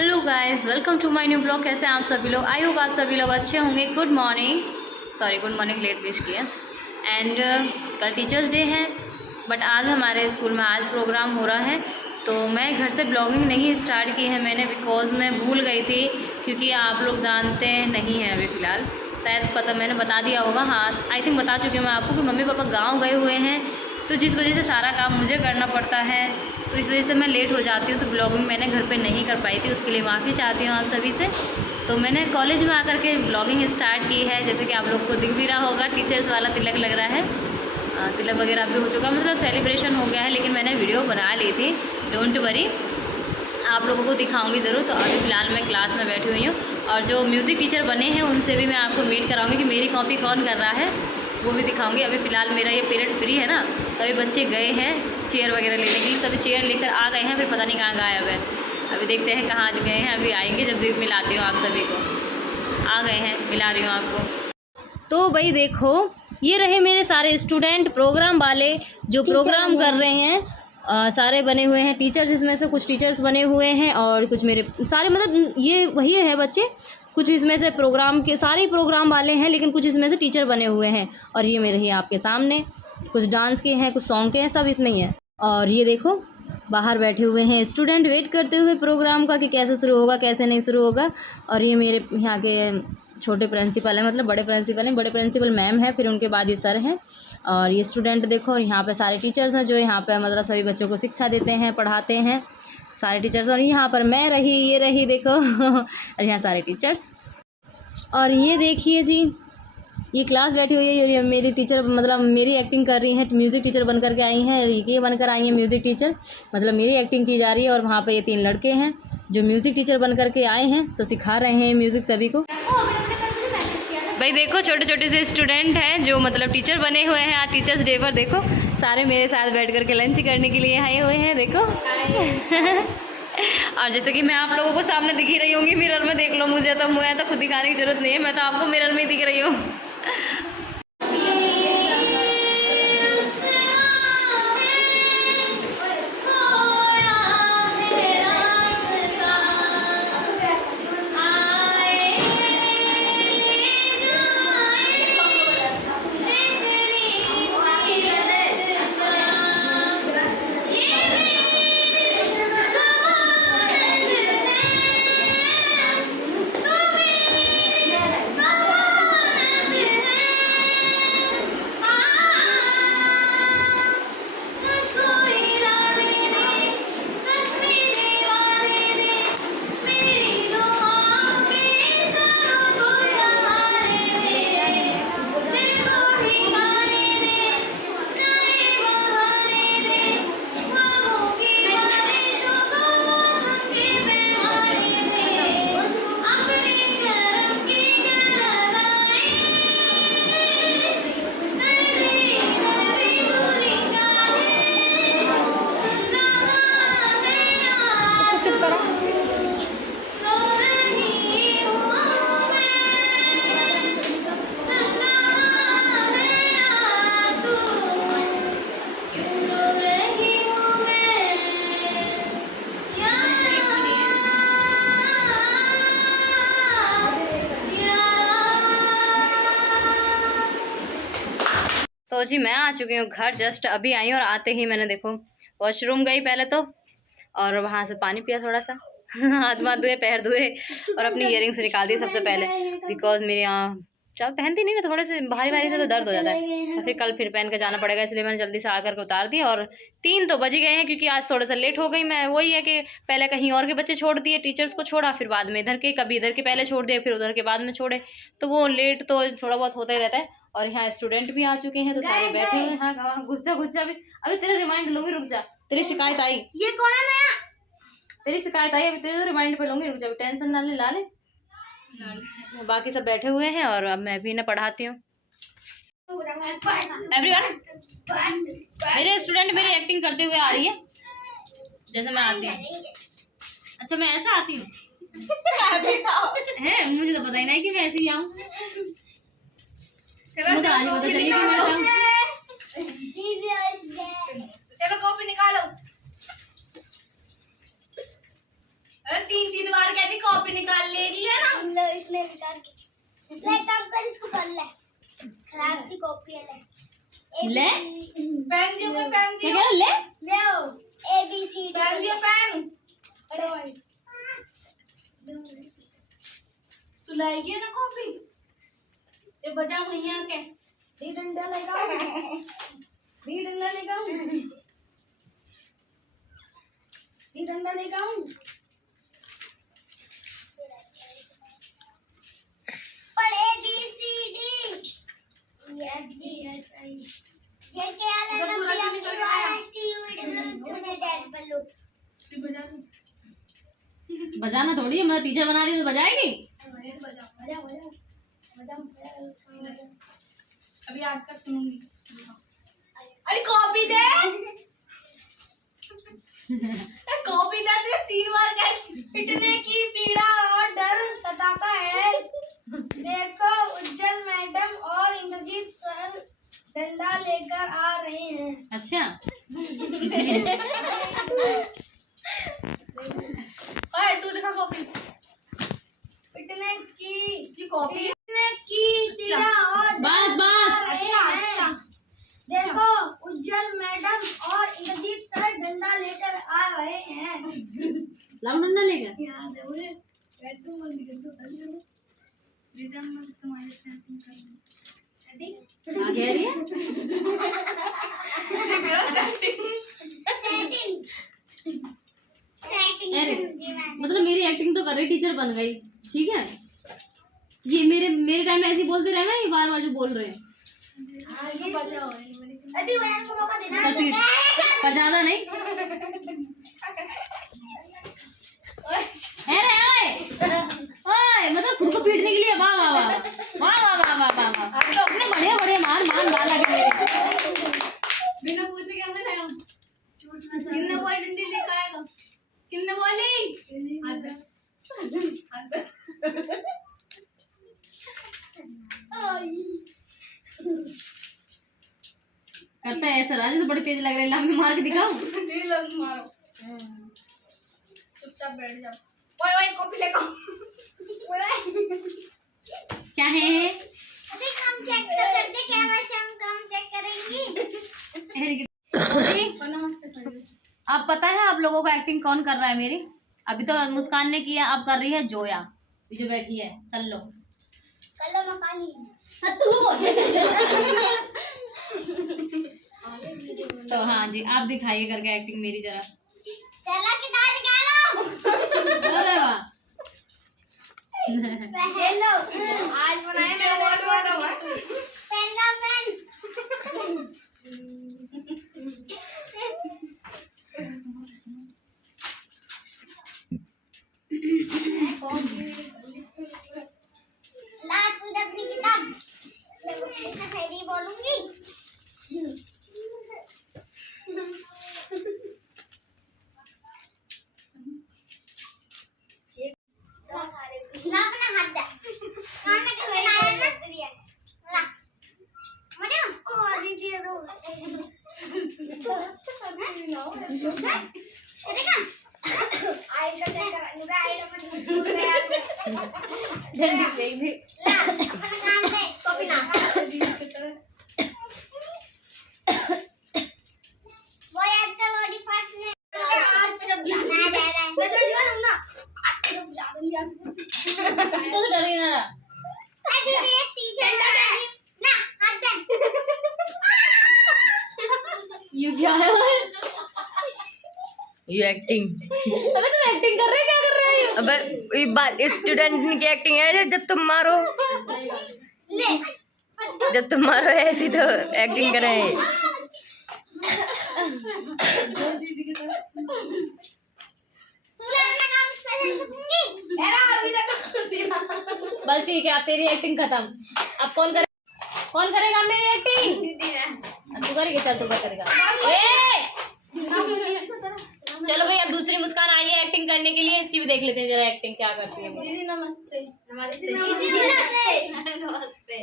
Hello guys, welcome to my new blog. कैसे हैं आप सभी लोग? आई होप आप सभी लोग अच्छे होंगे। Good morning, good morning late wish किया। एंड कल टीचर्स डे है, बट आज हमारे स्कूल में आज प्रोग्राम हो रहा है। तो मैं घर से ब्लॉगिंग नहीं स्टार्ट की है मैंने, बिकॉज मैं भूल गई थी, क्योंकि आप लोग जानते नहीं हैं अभी फ़िलहाल, शायद मैंने बता दिया होगा। हाँ, आई थिंक बता चुकी हूँ मैं आपको कि मम्मी पापा गाँव गए हुए हैं, तो जिस वजह से सारा काम मुझे करना पड़ता है, तो इस वजह से मैं लेट हो जाती हूँ। तो ब्लॉगिंग मैंने घर पे नहीं कर पाई थी, उसके लिए माफ़ी चाहती हूँ आप सभी से। तो मैंने कॉलेज में आकर के ब्लॉगिंग स्टार्ट की है, जैसे कि आप लोग को दिख भी रहा होगा, टीचर्स वाला तिलक लग रहा है। तिलक वगैरह भी हो चुका, मतलब सेलिब्रेशन हो गया है, लेकिन मैंने वीडियो बना ली थी। डोंट वरी, आप लोगों को दिखाऊंगी ज़रूर। तो अभी फ़िलहाल मैं क्लास में बैठी हुई हूँ, और जो म्यूज़िक टीचर बने हैं उनसे भी मैं आपको मीट कराऊंगी कि मेरी कॉपी कौन कर रहा है, वो भी दिखाऊंगी। अभी फ़िलहाल मेरा ये पीरियड फ्री है ना, तो अभी बच्चे गए हैं चेयर वगैरह लेने के लिए, तो अभी चेयर लेकर आ गए हैं, फिर पता नहीं कहाँ गायब है। अभी देखते हैं कहाँ गए हैं, अभी आएंगे जब भी मिलाती हूँ आप सभी को। आ गए हैं, मिला रही हूँ आपको। तो भाई देखो, ये रहे मेरे सारे स्टूडेंट प्रोग्राम वाले जो प्रोग्राम कर रहे हैं। सारे बने हुए हैं टीचर्स, इसमें से कुछ टीचर्स बने हुए हैं और कुछ मेरे सारे, मतलब ये वही है बच्चे। कुछ इसमें से प्रोग्राम के सारे प्रोग्राम वाले हैं, लेकिन कुछ इसमें से टीचर बने हुए हैं। और ये मेरे ही आपके सामने कुछ डांस के हैं, कुछ सॉन्ग के हैं, सब इसमें ही है। और ये देखो बाहर बैठे हुए हैं स्टूडेंट, वेट करते हुए प्रोग्राम का कि कैसे शुरू होगा कैसे नहीं शुरू होगा। और ये मेरे यहाँ के छोटे प्रिंसिपल हैं, मतलब बड़े प्रिंसिपल हैं, बड़े प्रिंसिपल मैम है, फिर उनके बाद ये सर हैं। और ये स्टूडेंट देखो, और यहाँ पे सारे टीचर्स हैं जो यहाँ पे मतलब सभी बच्चों को शिक्षा देते हैं, पढ़ाते हैं, सारे टीचर्स। और यहाँ पर मैं रही, ये रही देखो और यहाँ सारे टीचर्स। और ये देखिए जी, ये क्लास बैठी हुई है, ये मेरी टीचर, मतलब मेरी एक्टिंग कर रही हैं, म्यूज़िक टीचर बन कर के आई हैं। ये बनकर आई हैं म्यूज़िक टीचर, मतलब मेरी एक्टिंग की जा रही है। और वहाँ पे ये 3 लड़के हैं जो म्यूज़िक टीचर बन कर के आए हैं, तो सिखा रहे हैं म्यूज़िक सभी को। भाई देखो, छोटे छोटे से स्टूडेंट हैं जो मतलब टीचर बने हुए हैं। आज टीचर्स डे पर देखो सारे मेरे साथ बैठ कर के लंच करने के लिए आए हुए हैं, देखो और जैसे कि मैं आप लोगों को सामने दिख ही रही होंगी, मिरर में देख लो मुझे, तो मुझे तो खुद दिखाने की जरूरत नहीं है, मैं तो आपको मिरर में ही दिख रही हूँ। तो जी मैं आ चुकी हूँ घर, जस्ट अभी आई हूँ। और आते ही मैंने देखो वॉशरूम गई पहले तो, और वहाँ से पानी पिया थोड़ा सा हाथ वाथ धोए, पैर धोए, और अपनी इयरिंग्स निकाल दी सबसे पहले, बिकॉज मेरे यहाँ चाल पहनती नहीं ना, थोड़े से भारी भारी से तो दर्द हो जाता है, तो फिर कल फिर पहन के जाना पड़ेगा, इसलिए मैंने जल्दी से आकर के उतार दिया। और 3 तो बज गए हैं, क्योंकि आज थोड़ा सा लेट हो गई मैं। वही है कि पहले कहीं और के बच्चे छोड़ दिए, टीचर्स को छोड़ा, फिर बाद में इधर के, कभी इधर के पहले छोड़ दिए, फिर उधर के बाद में छोड़े, तो वो लेट तो थोड़ा बहुत होता ही रहता है। और यहाँ स्टूडेंट भी आ चुके हैं, तो सारे बैठे हुए हैं। हाँ, घुस जा भी। अभी तेरा रिमाइंड लूंगी, रुक जा। तेरी शिकायत आई, ये कौन है नया? तेरी शिकायत आई, अभी तेरे रिमाइंड पे लूंगी, रुक जा, टेंशन ना ले, ला ले। बाकी सब बैठे हुए हैं, और अब मैं भी ना पढ़ाती हूँ। एवरीवन, मेरे स्टूडेंट मेरी एक्टिंग करते हुए आ रही है, जैसे मैं आती हूँ। अच्छा, मैं ऐसा आती हूँ है, मुझे तो पता ही नहीं कि मैं ऐसे ही आऊँ। मुझे आज पता चली कि मैं आऊँ। चलो कॉपी निकालो। अरे 3 बार कॉपी निकाल ले रही है ना। लो इसने निकाल के ले काम कर, इसको कर ले, खराब सी कॉपी है। ले पेन दियो, कोई पेन दियो। क्या ले ले आओ ए बी सी पेन दियो पेन। अरे भाई तू लाएगी ना कॉपी? ये बजा भैया के डी डंडा लगाओ, डी डंडा लगाओ, डी डंडा लगाओ। पर A B C D E F G H I J K L M N O P Q R S T U V W Z बल्लू। तू बजा दे। बजाना थोड़ी है, मैं टीचर बना रही हूँ तो बजाएगी। बजाओ बजाओ बजाओ बजाओ। अभी याद कर सुनूंगी। अरे कॉपी दे। कॉपी दे, तो 3 बार कह। पिटने की पीड़ा और डर सताता है। देखो उज्जवल मैडम और इंद्रजीत सर डंडा लेकर आ रहे हैं। अच्छा। ओए तू दिखा कॉपी। पिटने की कॉपी पीड़ा और बस बस। अच्छा। देखो उज्जवल मैडम और इंद्रजीत सर डंडा लेकर आ रहे हैं। लाओ डंडा लेकर। याद है मुझे। बैठ तू मत निकल तो कर ले। रिदम में तुम्हारे सेटिंग करनी। सेटिंग आ गया रही है। सेटिंग अरे मतलब मेरी एक्टिंग तो कर रही, टीचर बन गई। ठीक है, ये मेरे टाइम में ऐसे बोलते रहे ना, ये बार बार जो बोल रहे हैं। आगे बजाओ। अरे वैन को मौका देना। पर ज्यादा नहीं। अरे ओए ओए, मतलब खुद को पीटने के लिए। वाह वाह वाह वाह वाह वाह वाह वाह वाह। तो अपने बढ़िया बढ़िया मार लगे मेरे। बिना पूछे क्या बनाया? किन्ने बोल डंडी लेकर आएगा? किन्ने बोली? आधा आधा। करता है ऐसा राज, तो बड़े तेज लग रहे हैं। मैं मार के दिखाऊं? दिल मारो। चुपचाप बैठ जाओ। ओए ओए कॉपी लेको। क्या है? अरे काम चेक तो कर दे, क्या बच्चा हम काम चेक करेंगे। अब पता है आप लोगों को एक्टिंग कौन कर रहा है मेरी? अभी तो मुस्कान ने किया, अब कर रही है जोया, ये जो बैठी है। कर लो मकानी। तो हाँ जी, आप दिखाइए करके एक्टिंग मेरी जरा। चला के दाल निकालो। अरे वाह। हेलो आज बनाए मैं बहुत बड़ा हुआ पेन का पेन। ला तू अपनी किताब से फेरी बोलूंगी। ना अपना हाथ दे कान में बनाया ना ला मैडम ओ दीजिए दो। देखा आइल का चेक करा नुगा आइल अपन स्कूल में यार जल्दी देख दे। ला अपन नाम दे कॉपी ना वो याद का बॉडी पार्ट ने आज जब जाना है मैं तो ना आज जब ज्यादा नहीं आ सकती तो डरी ना रहा। अरे ये टीचर ना हाथ दे। यू क्या है? ये एक्टिंग। अबे तुम एक्टिंग कर रहे, क्या कर रहे हो? अबे ये बात स्टूडेंट की एक्टिंग है, जब तुम मारो ले जब तुम मारो ऐसी तो एक्टिंग कर रहे हैं। बस ठीक है, अब तेरी एक्टिंग खत्म। अब कौन करेगा मेरी एक्टिंग? तू करेगी, चल तू करेगा। चलो भाई, अब दूसरी मुस्कान आई है एक्टिंग करने के लिए, इसकी भी देख लेते हैं जरा एक्टिंग क्या करती है। दीदी नमस्ते। नमस्ते नमस्ते।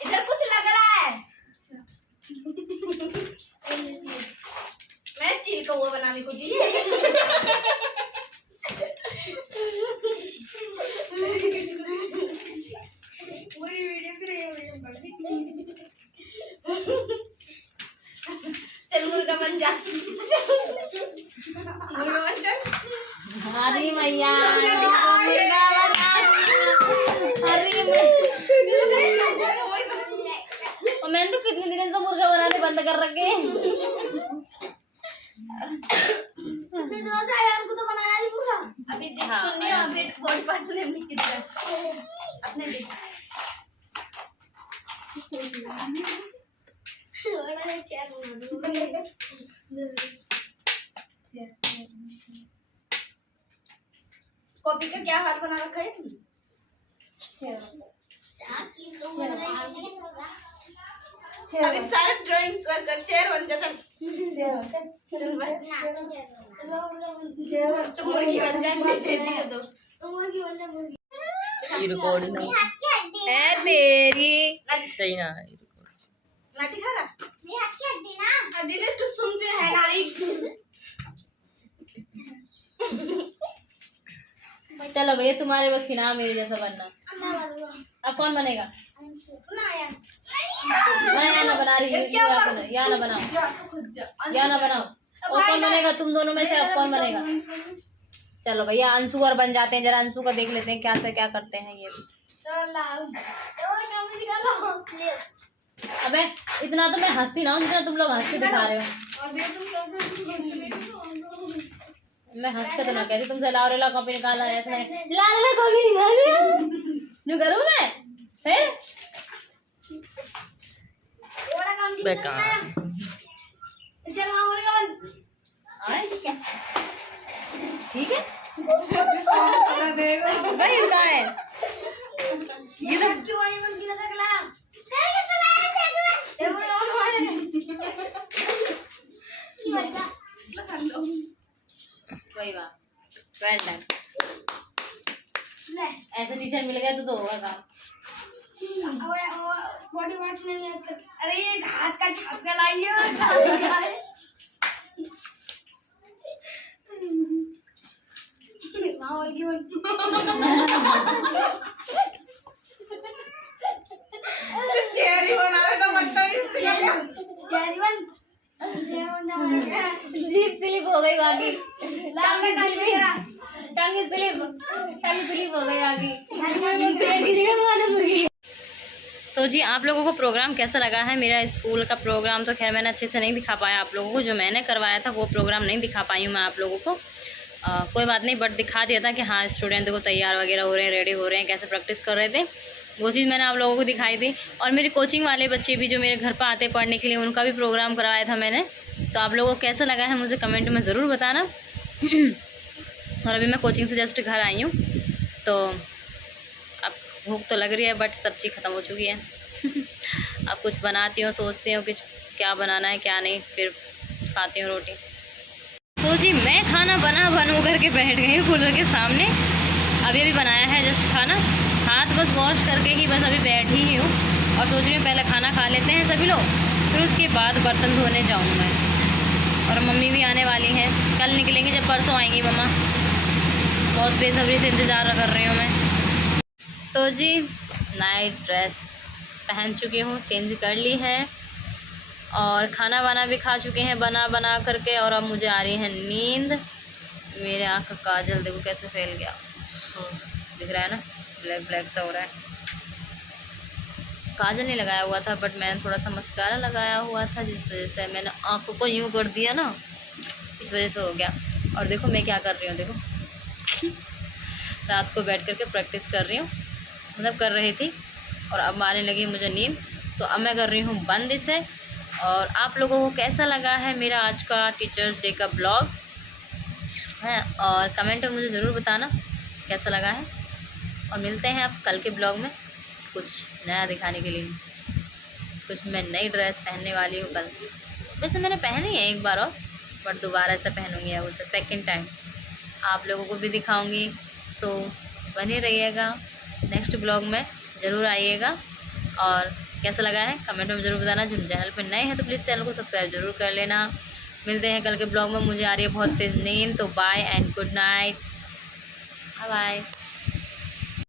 इधर कुछ लग रहा है। मैं चिल कौवा बनाने को दिए। पूरी वीडियो चल मुर्गा बन जा, मुर्गा बन जा। हरी मैया मुर्गा बना, हरी मैया। और मैंने तो कितने दिन से मुर्गा बनाने बंद कर रखे। तो बनाया ही मुर्गा। अभी देख हाँ, सुनिए, अभी बॉडी पार्ट सुनिए हमने कितना अपने देख। कॉपी का क्या हाल बना रखा है तुमने? अभी सारे ड्राइंग कर, चेयर बन जा। चल चल तो मुर्गी बन जा, दे दो तो मुर्गी बन जा। मुर्गी ये रिकॉर्डिंग है तेरी सही ना है ना दिखा रहा ये हाथ की हड्डी ना, हड्डी ने तो सुनते है नारी। चलो भैया तुम्हारे बस की ना मेरे जैसा बनना। अब कौन बनेगा? ना यार, मैं यहाँ ना बना रही हूँ, यहाँ ना बनाओ, यहाँ ना बनाओ। और कौन बनेगा तुम दोनों में से? अब कौन बनेगा? चलो भैया अंशु और बन जाते हैं। जरा अंशु का देख लेते हैं क्या से क्या करते हैं ये भी। अबे इतना तो मैं हंसती ना हूँ जितना तुम लोग हंस के दिखा रहे हो। मैं हंस के तो ना कह रही तुमसे लाओ रेला कॉपी निकाला है, ऐसा नहीं ला रेला कॉपी निकाल लिया करूँ मैं फिर बेकार। ठीक है भाई इसका है ये तो क्यों आई मन की नजर लाया ये मुझे और मारे ये वर्गा लगा लो वही बात। Well done. ले ऐसे टीचर मिल गया तो होगा काम। बॉडी पार्ट नहीं याद कर। अरे ये हाथ का छापका लाइए चेरी बना रहे तो मतलब चेरी बन जीप स्लिप हो गई बाकी, टंग स्लिप हो गई बाकी। तो जी आप लोगों को प्रोग्राम कैसा लगा है? मेरा स्कूल का प्रोग्राम तो खैर मैंने अच्छे से नहीं दिखा पाया आप लोगों को, जो मैंने करवाया था वो प्रोग्राम नहीं दिखा पाई हूँ मैं आप लोगों को। कोई बात नहीं, बट दिखा दिया था कि हाँ स्टूडेंट को तैयार वगैरह हो रहे हैं, रेडी हो रहे हैं, कैसे प्रैक्टिस कर रहे थे, वो चीज़ मैंने आप लोगों को दिखाई थी। और मेरे कोचिंग वाले बच्चे भी जो मेरे घर पर आते पढ़ने के लिए, उनका भी प्रोग्राम करवाया था मैंने। तो आप लोगों को कैसा लगा है मुझे कमेंट में ज़रूर बताना। और अभी मैं कोचिंग से जस्ट घर आई हूँ, तो अब भूख तो लग रही है बट सब्ज़ी ख़त्म हो चुकी है। अब कुछ बनाती हूँ, सोचती हूँ कि क्या बनाना है क्या नहीं, फिर खाती हूँ रोटी। तो जी मैं खाना बनू करके बैठ गई हूँ कूलर के सामने। अभी बनाया है जस्ट खाना, हाथ बस वॉश करके ही बस अभी बैठी ही हूँ और सोच रही हूँ पहले खाना खा लेते हैं सभी लोग, फिर उसके बाद बर्तन धोने जाऊँ मैं। और मम्मी भी आने वाली हैं, कल निकलेंगी जब परसों आएंगी मम्मा। बहुत बेसब्री से इंतज़ार कर रही हूँ मैं। तो जी नाइट ड्रेस पहन चुकी हूँ, चेंज कर ली है और खाना वाना भी खा चुके हैं बना करके। और अब मुझे आ रही है नींद। मेरे आँख का काजल देखो कैसे फैल गया, दिख रहा है ना, ब्लैक ब्लैक सा हो रहा है। काजल नहीं लगाया हुआ था बट मैंने थोड़ा सा मस्कारा लगाया हुआ था, जिस वजह से मैंने आँखों को यूँ कर दिया ना, इस वजह से हो गया। और देखो मैं क्या कर रही हूँ, देखो रात को बैठ करके प्रैक्टिस कर रही हूँ, मतलब कर रही थी, और अब आने लगी मुझे नींद। तो अब मैं कर रही हूँ बंद इसे। और आप लोगों को कैसा लगा है मेरा आज का टीचर्स डे का ब्लॉग है, और कमेंट में मुझे ज़रूर बताना कैसा लगा है। और मिलते हैं अब कल के ब्लॉग में कुछ नया दिखाने के लिए। कुछ मैं नई ड्रेस पहनने वाली हूँ कल। वैसे मैंने पहनी है एक बार और, बट दोबारा से पहनूँगी अब उसे सेकेंड टाइम। आप लोगों को भी दिखाऊँगी, तो बने रहिएगा। नेक्स्ट ब्लॉग में ज़रूर आइएगा। और कैसा लगा है कमेंट में ज़रूर बताना। जो चैनल पर नए हैं तो प्लीज़ चैनल को सब्सक्राइब ज़रूर कर लेना। मिलते हैं कल के ब्लॉग में। मुझे आ रही है बहुत तेज नींद, तो bye and good night, bye bye.